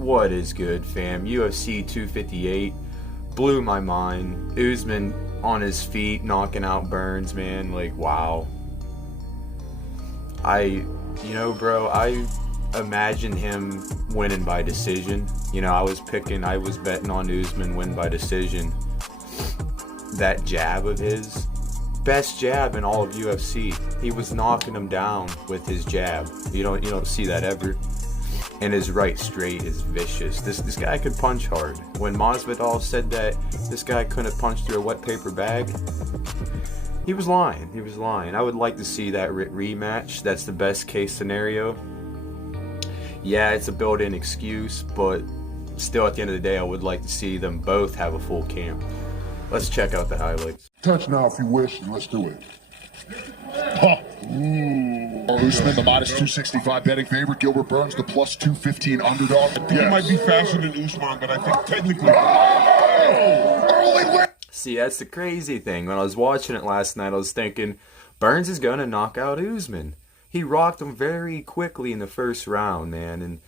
What is good, fam? UFC 258 blew my mind. Usman on his feet, knocking out Burns, man. Like, wow. Bro, I imagined him winning by decision. I was betting on Usman win by decision. That jab of his, best jab in all of UFC. He was knocking him down with his jab. You don't see that ever. And his right straight is vicious. This guy could punch hard. When Masvidal said that this guy couldn't punch through a wet paper bag, he was lying. He was lying. I would like to see that rematch. That's the best case scenario. Yeah, it's a built-in excuse, but still at the end of the day, I would like to see them both have a full camp. Let's check out the highlights. Touch now if you wish, and let's do it. Huh. Usman, the minus 265 betting favorite. Gilbert Burns, the plus 215 underdog. He might be faster than Usman, but I think technically... Early win! See, that's the crazy thing. When I was watching it last night, I was thinking, Burns is going to knock out Usman. He rocked him very quickly in the first round, man. And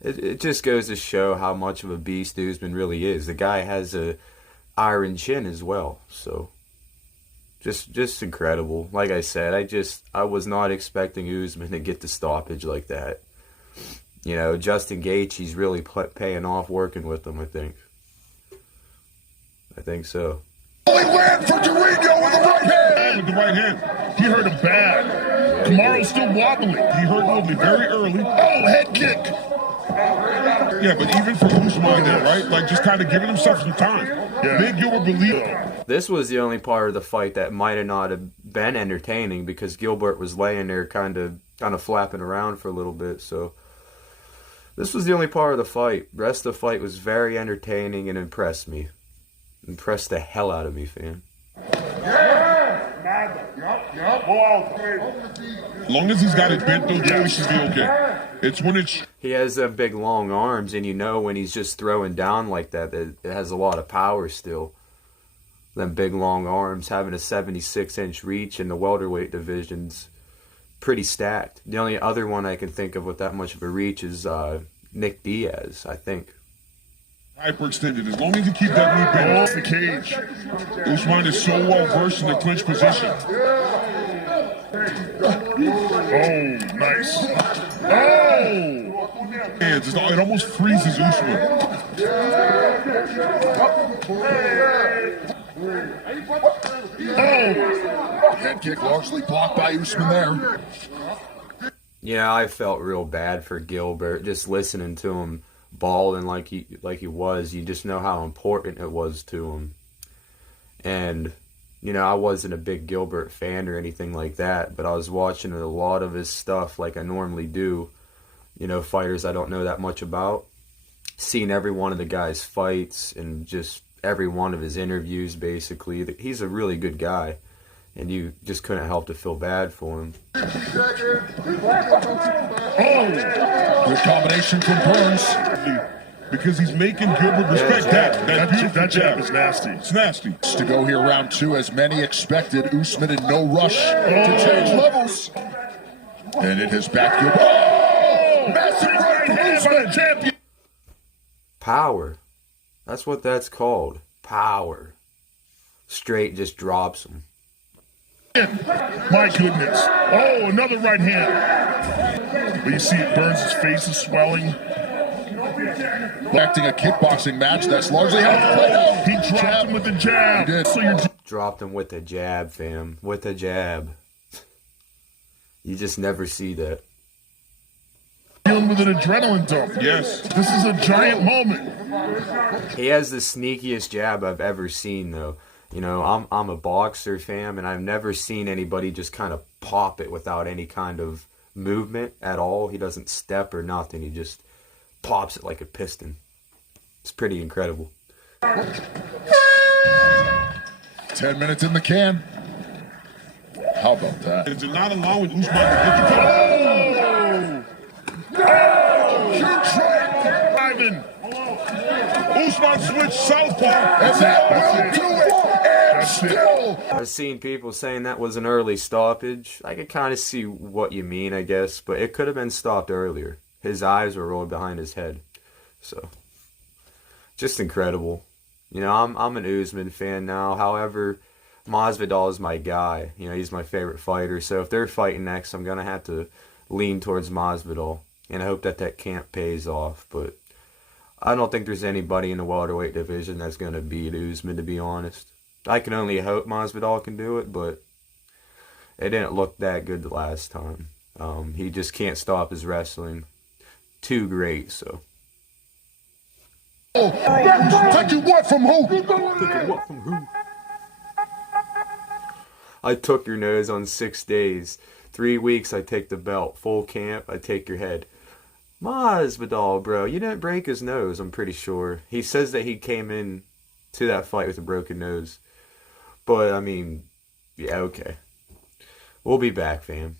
it just goes to show how much of a beast Usman really is. The guy has a iron chin as well, so... Just incredible. Like I said, I was not expecting Usman to get the stoppage like that. Justin Gaethje, he's really paying off working with him, I think. I think so. Only land for Dorino with the right hand! With the right hand. He hurt him bad. Tomorrow's still wobbly. He hurt Woodley very early. Oh, head kick! Yeah, but even for Usman there, right? Like, just kind of giving himself some time. Yeah. Big Gilbert believe. This was the only part of the fight that might have not have been entertaining because Gilbert was laying there kind of flapping around for a little bit. So this was the only part of the fight. The rest of the fight was very entertaining and impressed me. Impressed the hell out of me, fam. As long as he's got it bent, though, he should be okay. It's when it's... He has big, long arms, and when he's just throwing down like that, it has a lot of power still. Them big, long arms, having a 76-inch reach in the welterweight division's pretty stacked. The only other one I can think of with that much of a reach is Nick Diaz, I think. Hyperextended. As long as you keep that knee bent off the cage, Usman is so well versed in the clinch position. Oh, nice. Oh! It almost freezes Usman. Oh! Head kick largely blocked by Usman there. I felt real bad for Gilbert just listening to him bawling like he was. You just know how important it was to him. And I wasn't a big Gilbert fan or anything like that, but I was watching a lot of his stuff like I normally do. Fighters I don't know that much about. Seeing every one of the guy's fights and just every one of his interviews, basically. He's a really good guy, and you just couldn't help to feel bad for him. Oh! Good combination from Burns. Because he's making Gilbert respect that jab is nasty. It's nasty. To go here round two, as many expected. Usman in no rush to change levels. And it has back Gilbert. Oh! Massive right hand by the champion. Power. That's what that's called. Power. Straight just drops him. My goodness. Oh, another right hand. But you see it, Burns' face is swelling. Acting a kickboxing match, that's largely how it played out. He dropped him with the jab. He did. So dropped him with the jab, fam. With the jab. You just never see that. Dealing with an adrenaline dump. Yes. This is a giant moment. He has the sneakiest jab I've ever seen, though. I'm a boxer, fam, and I've never seen anybody just kind of pop it without any kind of movement at all. He doesn't step or nothing. He just pops it like a piston. It's pretty incredible. 10 minutes in the can. How about that? It's not allowing Usman to get the Oh! Oh! Huge right! Ivan. Usman switched southpaw. And that will do it! And still! I've seen people saying that was an early stoppage. I could kind of see what you mean, I guess, but it could have been stopped earlier. His eyes were rolled behind his head. So, just incredible. You know, I'm an Usman fan now. However, Masvidal is my guy. You know, he's my favorite fighter. So if they're fighting next, I'm gonna have to lean towards Masvidal, and I hope that camp pays off. But I don't think there's anybody in the welterweight division that's gonna beat Usman, to be honest. I can only hope Masvidal can do it, but it didn't look that good the last time. He just can't stop his wrestling. Too great, so. Taking what from who? Taking what from who? I took your nose on 6 days. 3 weeks, I take the belt. Full camp, I take your head. Masvidal, bro, you didn't break his nose, I'm pretty sure. He says that he came in to that fight with a broken nose. But, I mean, yeah, okay. We'll be back, fam.